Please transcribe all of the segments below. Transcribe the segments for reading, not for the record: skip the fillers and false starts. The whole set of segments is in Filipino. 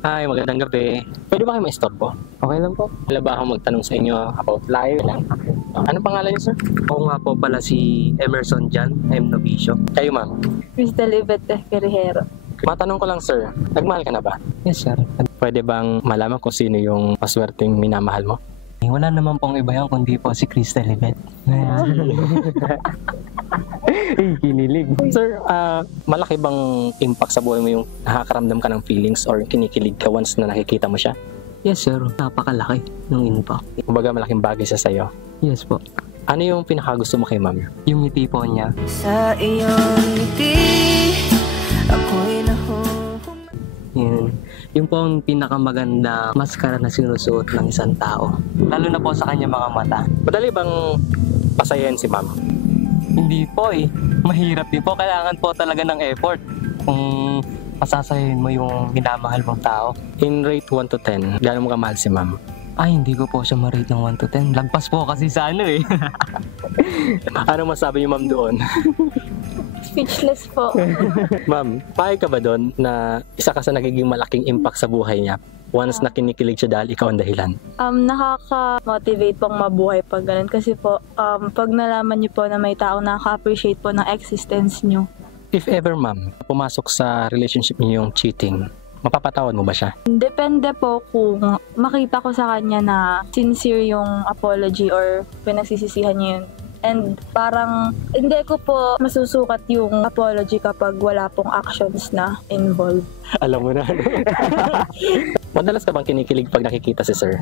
Hi, magandang gabi. Pwede ba kayo maistorbo? Okay lang po. Wala ba akong magtanong sa inyo about life lang? Ano pangalan niyo, sir? Ako nga po pala si Emerson Jan, M. Novicio. Kayo, ma'am. Crystal Ivette Guerrero. Matanong ko lang, sir. Nagmahal ka na ba? Yes, sir. Pwede bang malaman kung sino yung maswerteng minamahal mo? Wala naman pong iba yan kundi po si Crystal Ivette. Ay, kinilig. Sir, malaki bang impact sa buhay mo yung nakakaramdam ka ng feelings or kinikilig ka once na nakikita mo siya? Yes, sir. Napakalaki ng impact. Kumbaga malaking bagay siya sa'yo. Yes po. Ano yung pinakagusto mo kay ma'am? Yung ngiti po niya. Sa iyong ngiti, ako'y Yun. Yung po ang pinakamaganda maskara na sinusuot ng isang tao. Lalo na po sa kanya mga mata. Madali bang pasayahin si ma'am? Hindi po eh. Mahirap din po. Kailangan po talaga ng effort kung pasasayin mo yung minamahal mong tao. In rate 1 to 10, gaano mo kamahal si ma'am? Ay, hindi ko po siya ma-rate ng 1 to 10. Lagpas po kasi sa ano eh. Ano masabi niyo ma'am doon? Speechless po. Ma'am, payag ka ba doon na isa ka sa nagiging malaking impact sa buhay niya once na kinikilig siya dahil ikaw ang dahilan? Nakaka-motivate pong mabuhay pag ganun. Kasi po, pag nalaman niyo po na may tao nakaka-appreciate po ng existence niyo. If ever ma'am, pumasok sa relationship niyo yung cheating, mapapatawad mo ba siya? Depende po kung makita ko sa kanya na sincere yung apology or pinagsisisihan niya yun. And parang hindi ko po masusukat yung apology kapag wala pong actions na involved. Alam mo na. Madalas ka bang kinikilig pag nakikita si sir?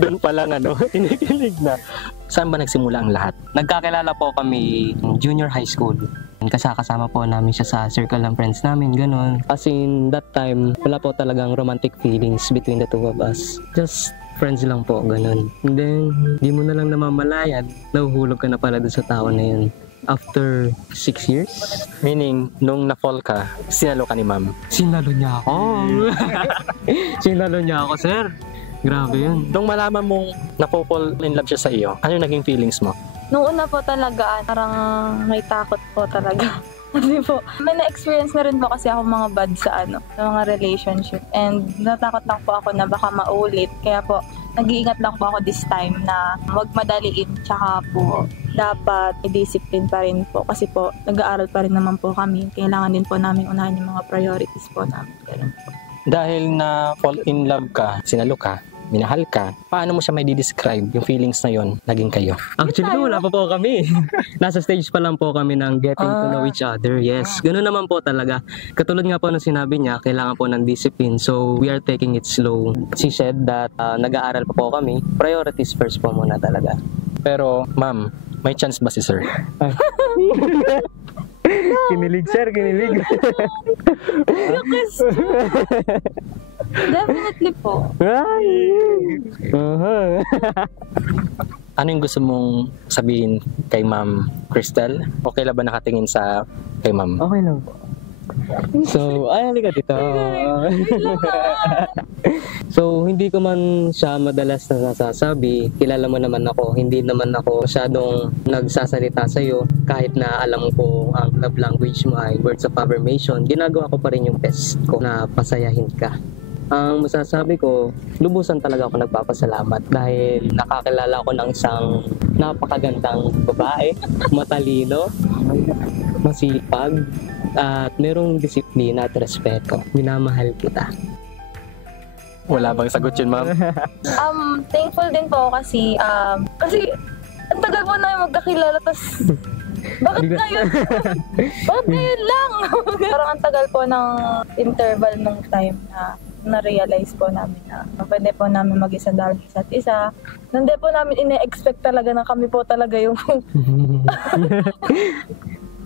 Doon pa lang kinikilig na. Saan ba nagsimula ang lahat? Nagkakilala po kami junior high school. Kasama po namin siya sa circle ng friends namin, ganun. As in, that time, wala po talagang romantic feelings between the two of us. Just friends lang po, ganun. And then, di mo na lang namamalayan, nahuhulog ka na pala doon sa tao na yun. After 6 years? Meaning, nung na-fall ka, sinalo ka ni ma'am? Sinalo niya ako. Sinalo niya ako, sir. Grabe yun. Nung malaman mong na-fall in love siya sa iyo, ano yung naging feelings mo? Nung una po talaga, parang may takot po talaga. Kasi po, may na-experience na rin po kasi ako mga bad sa sa mga relationship. And natakot lang po ako na baka maulit. Kaya po, nag-iingat lang po ako this time na huwag madaliin. Tsaka po, dapat i-discipline pa rin po. Kasi po, nag-aaral pa rin naman po kami. Kailangan din po namin unahin yung mga priorities po namin. Ganun po. Dahil na fall in love ka, sinalo ka, minahal ka, paano mo siya may di-describe yung feelings na yon naging kayo? Actually, wala pa po kami. Nasa stage pa lang po kami ng getting to know each other. Yes, ganoon naman po talaga. Katulad nga po ng sinabi niya, kailangan po ng discipline. So, we are taking it slow. She said that nag-aaral pa po kami. Priorities first po muna talaga. Pero, ma'am, may chance ba si sir? Kinilig, sir. Kinilig. Definitely po. Ano yung gusto mong sabihin kay Ma'am Crystal? Okay lang ba nakatingin sa kay Ma'am? Okay lang po. So, ay, halika dito. So, hindi ko man siya madalas na nasasabi. Kilala mo naman ako. Hindi naman ako masyadong nagsasalita sa'yo. Kahit na alam ko ang love language mo ay words of affirmation, ginagawa ko pa rin yung best ko na pasayahin ka. Ang masasabi ko, lubusan talaga ako nagpapasalamat dahil nakakilala ko ng isang napakagandang babae, matalino, masipag, at merong disiplina at respeto. Minamahal kita. Wala bang sagot yun, ma'am? Thankful din po ako kasi ang tagal po namin magkakilala, tas bakit ngayon? Bakit ngayon lang? Parang ang tagal po ng interval ng time na na-realize po namin na pwede po namin mag-isa dahil isa't isa. Hindi po namin ine-expect talaga na kami po talaga yung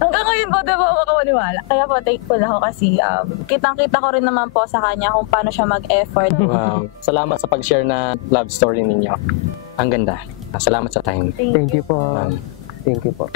hanggang ngayon po di ba makawaniwala. Kaya po thankful ako kasi kitang-kita ko rin naman po sa kanya kung paano siya mag-effort. Wow. Salamat sa pag-share na love story ninyo. Ang ganda. Salamat sa time. Thank you po. Ma'am. Thank you po.